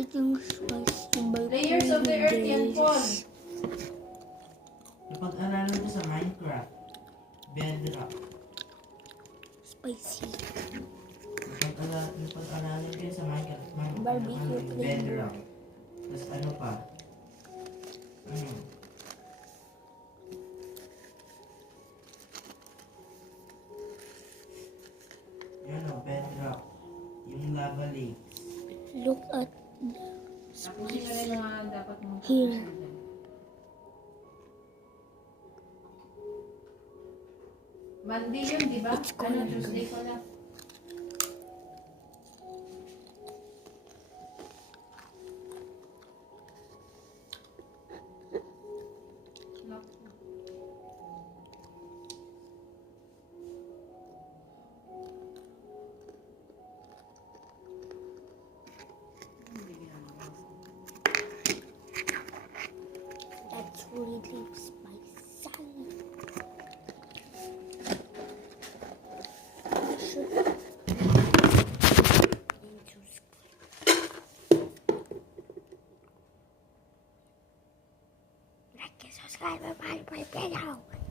Ito yung spicy by Layers of the earth yan, Paul. Napag-aralan ko sa Minecraft. Bedrock. Spicy. Napag-aralan ko sa Minecraft. Barbecue Bedrock. Tapos ano pa? Yan o, Bedrock. Yung lava lakes. Look at Tapos yun na rin mga dapat mong Here. Monday yun, di ba? It's Ano, cold. Tuesday pala. that's really spicy. Like and subscribe and bye bye.